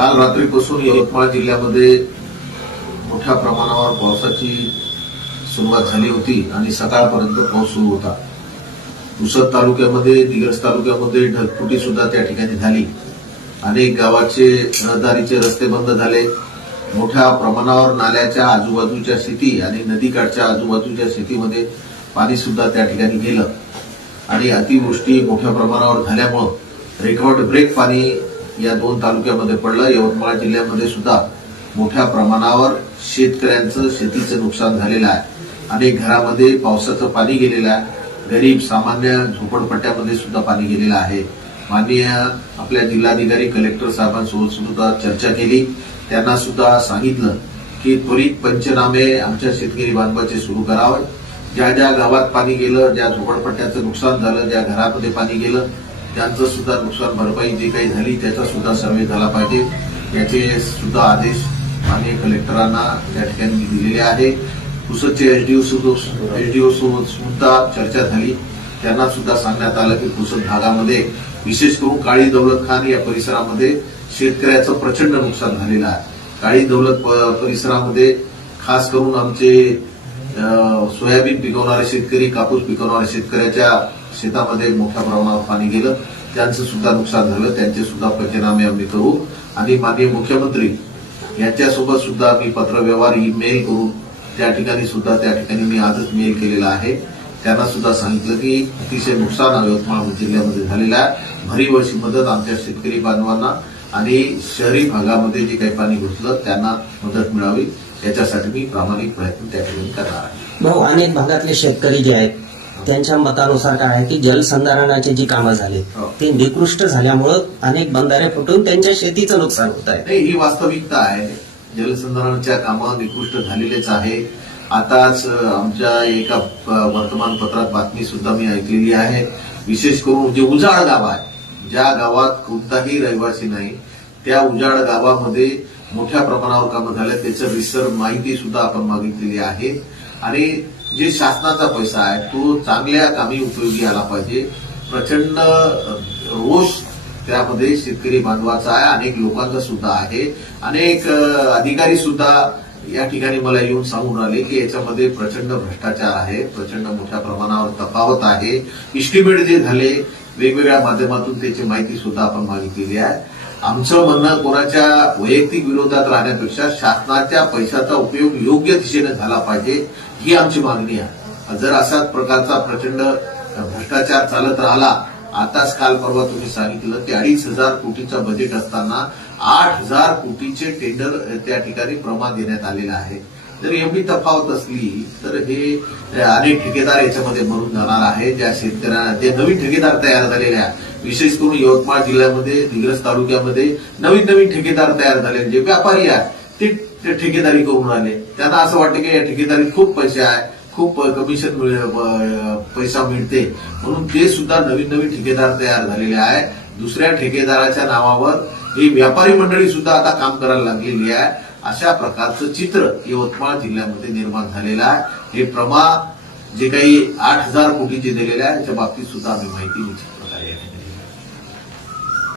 काल रात्रीपासून यवतमाळ जिल्ह्यामध्ये मोठ्या प्रमाणावर पावसाची सुरुवात झाली होती आणि सकाळपर्यंत पाऊस सुरू होता. पुसद तालुक्यामध्ये दिग्रस तालुक्यामध्ये ढगफुटी सुद्धा त्या ठिकाणी झाली. अनेक गावाचे रहदारीचे रस्ते बंद झाले. मोठ्या प्रमाणावर नाल्याच्या आजूबाजूच्या शेती आणि नदीकाठच्या आजूबाजूच्या शेतीमध्ये पाणी सुद्धा त्या ठिकाणी गेलं. आणि अतिवृष्टी मोठ्या प्रमाणावर झाल्यामुळं रेकॉर्ड ब्रेक पाणी या दोन तालुक्यामध्ये पडलं. यवतमाळ जिल्ह्यामध्ये सुद्धा मोठ्या प्रमाणावर शेतकऱ्यांचं शेतीचं नुकसान झालेलं आहे. अनेक घरामध्ये पावसाचं पाणी गेलेलं आहे. गरीब सामान्य झोपडपट्ट्यामध्ये सुद्धा पाणी गेलेलं आहे. माननीय आपल्या जिल्हाधिकारी कलेक्टर साहेबांसोबत सुद्धा चर्चा केली. त्यांना सुद्धा सांगितलं की त्वरित पंचनामे आमच्या शेतकरी बांधवाचे सुरू करावं ज्या ज्या गावात पाणी गेलं ज्या झोपडपट्ट्याचं नुकसान झालं ज्या घरामध्ये पाणी गेलं त्यांचं सुद्धा नुकसान भरपाई जी काही झाली त्याचा सुद्धा सर्वे झाला पाहिजे. याचे सुद्धा आदेश माननीय कलेक्टरांना त्या ठिकाणी दिलेले आहे. पुसदचे एसडीओ एसडीओ सोबत सुद्धा चर्चा झाली. त्यांना सुद्धा सांगण्यात आलं की पुसद भागामध्ये विशेष करून काळी दौलत खान या परिसरामध्ये शेतकऱ्याचं प्रचंड नुकसान झालेलं आहे. काळी दौलत प- परिसरामध्ये खास करून आमचे सोयाबीन पिकवणारे शेतकरी कापूस पिकवणाऱ्या शेतकऱ्याच्या शेतामध्ये मोठ्या प्रमाणावर पाणी गेलं. त्यांचं सुद्धा नुकसान झालं. त्यांचे सुद्धा पंचनामे आम्ही करू. आणि माननीय मुख्यमंत्री यांच्यासोबत सुद्धा मी पत्रव्यवहार ई मेल करून त्या ठिकाणी सुद्धा त्या ठिकाणी मी आजच मेल केलेला आहे. त्यांना सुद्धा सांगितलं की अतिशय नुकसान यवतमाळ जिल्ह्यामध्ये झालेलं आहे. भरीव अशी मदत आमच्या शेतकरी बांधवांना आणि शहरी भागामध्ये जे काही पाणी घुसलं त्यांना मदत मिळावी. याच्यासाठी मी प्रामाणिक प्रयत्न त्या ठिकाणी करणार आहे. भाऊ अनेक भागातले शेतकरी जे आहेत त्यांच्या मतानुसार काय आहे की जलसंधारणाची जी कामं झाली हो. ती निकृष्ट झाल्यामुळं अनेक बंधारे फुटून त्यांच्या शेतीचं नुकसान होत आहे. नाही ही वास्तविकता आहे. जलसंधारणाच्या कामं निकृष्ट झालेलेच आहे. आताच आमच्या एका वर्तमानपत्रात बातमी सुद्धा मी ऐकलेली आहे. विशेष करून जे उजाड गाव आहे ज्या गावात कोणताही रहिवासी नाही त्या उजाड गावामध्ये मोठ्या प्रमाणावर कामं झाले त्याचं रिसर माहिती सुद्धा आपण मागितलेली आहे. आणि जे शासनाचा पैसा आहे तो चांगल्या कामी उपयोगी आला पाहिजे. प्रचंड रोष त्यामध्ये शेतकरी बांधवाचा आहे अनेक लोकांचा सुद्धा आहे. अनेक अधिकारी सुद्धा या ठिकाणी मला येऊन सांगून आले की याच्यामध्ये प्रचंड भ्रष्टाचार आहे प्रचंड मोठ्या प्रमाणावर तफावत आहे. इस्टिमेट जे झाले वेगवेगळ्या माध्यमातून त्याची माहिती सुद्धा आपण मागितलेली आहे. आमचं म्हणणं कोणाच्या वैयक्तिक विरोधात राहण्यापेक्षा शासनाच्या पैशाचा उपयोग योग्य दिशेने झाला पाहिजे ही आमची मागणी आहे. जर असाच प्रकारचा प्रचंड भ्रष्टाचार चालत राहिला आताच काल परवा तुम्ही सांगितलं की अडीच हजार कोटीचा बजेट असताना आठ हजार कोटीचे टेंडर त्या ठिकाणी प्रमाण देण्यात आलेलं आहे. जर एवढी तफावत असली तर हे अनेक ठेकेदार याच्यामध्ये मरून जाणार आहे ज्या शेतकऱ्यांना जे नवीन ठेकेदार तयार झालेले आहेत. विशेष करून यवतमाळ जिल्ह्यामध्ये दिग्रस तालुक्यामध्ये नवीन नवीन ठेकेदार तयार झाले जे व्यापारी आहेत ते ते ठेकेदारी करून आले. त्यांना असं वाटतं की या ठेकेदारीत खूप पैसे आहे खूप कमिशन मिळ- पैसा मिळते. म्हणून ते सुद्धा नवीन नवीन ठेकेदार तयार झालेले आहे दुसऱ्या ठेकेदाराच्या नावावर ही व्यापारी मंडळी सुद्धा आता काम करायला लागलेली आहे. अशा प्रकारचं चित्र यवतमाळ जिल्ह्यामध्ये निर्माण झालेलं आहे. हे प्रमा जे काही आठ हजार कोटीचे दिलेले आहे त्याच्या बाबतीत सुद्धा आम्ही माहिती घेतली